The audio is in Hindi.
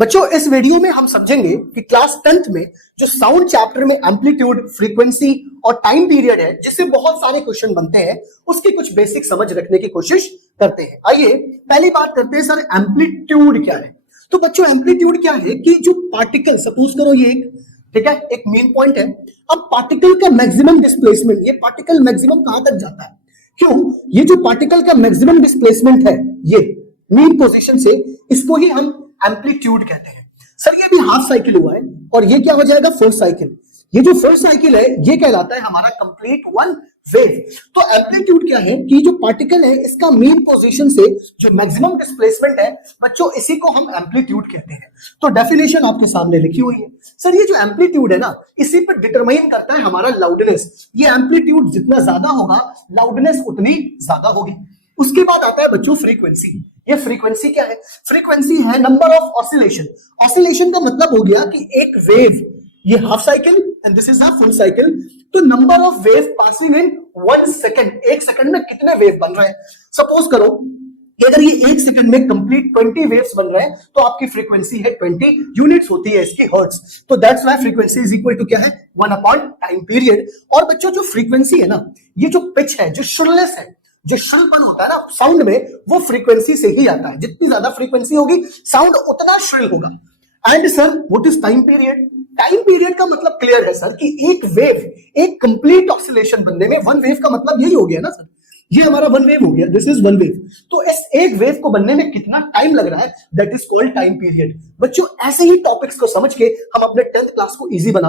बच्चों इस वीडियो में हम समझेंगे कि क्लास 10th में जो साउंड चैप्टर में एम्पलीट्यूड, फ्रीक्वेंसी और टाइम पीरियड है, जिससे बहुत सारे क्वेश्चन बनते हैं, उसकी कुछ बेसिक समझ रखने की कोशिश करते हैं। आइए पहली बात करते हैं, सर एम्पलीट्यूड क्या है। तो बच्चों एम्पलीट्यूड क्या है कि जो पार्टिकल, सपोज करो ये एक, ठीक है, एक मेन पॉइंट है। अब पार्टिकल का मैक्सिमम डिस्प्लेसमेंट, ये पार्टिकल मैक्सिमम कहां तक जाता है, क्यों, ये जो पार्टिकल का मैक्सिमम डिस्प्लेसमेंट है, ये मीन पोजीशन से, इसको ही हम एम्पलीट्यूड कहते हैं। सर ये भी हाफ साइकिल हुआ है और ये क्या हो जाएगा, फुल साइकिल। ये जो फुल साइकिल है ये कहलाता है हमारा कंप्लीट वन वेव। तो एम्पलीट्यूड क्या है कि जो पार्टिकल है इसका मीन पोजीशन से जो मैक्सिमम डिस्प्लेसमेंट है, बच्चों इसी को हम एम्पलीट्यूड कहते हैं। तो डेफिनेशन आपके सामने लिखी हुई है। सर ये जो एम्पलीट्यूड है ना, इसी पर डिटरमाइन करता है हमारा लाउडनेस। ये एम्पलीट्यूड जितना ज्यादा होगा, लाउडनेस उतनी ज्यादा होगी। उसके बाद आता है बच्चों फ्रीक्वेंसी। ये फ्रीक्वेंसी क्या है, फ्रीक्वेंसी है नंबर ऑफ ऑसिलेशन। ऑसिलेशन का मतलब हो गया कि एक वेव, ये half cycle and this is a full cycle, तो number of wave passing in 1 second, एक सेकंड में कितने वेव बन रहे हैं। सपोज करो कि अगर ये एक सेकंड में कंप्लीट 20 वेव्स बन रहे हैं, तो आपकी फ्रीक्वेंसी है 20 यूनिट्स होती है इसकी हर्ट्ज। तो that's why frequency is equal to क्या है, 1 अपॉन टाइम पीरियड। और बच्चों जो फ्रीक्वेंसी है ना, ये जो पिच है, जो शुरलेस है, जो श्रिलपन होता है ना साउंड में, वो फ्रीक्वेंसी से ही आता है। जितनी ज्यादा फ्रीक्वेंसी होगी साउंड उतना श्रिल होगा। And sir what is time period, time period का मतलब क्लियर है सर कि एक वेव, एक कंप्लीट ऑसिलेशन बनने में, वन वेव का मतलब यही हो गया ना सर, ये हमारा वन वेव हो गया, दिस इज वन वेव। तो इस एक वेव को बनने में कितना टाइम लग रहा है, that is called time period. बच्चों ऐसे ही टॉपिक्स को समझ के हम अपने 10th क्लास को इजी बना सकते हैं।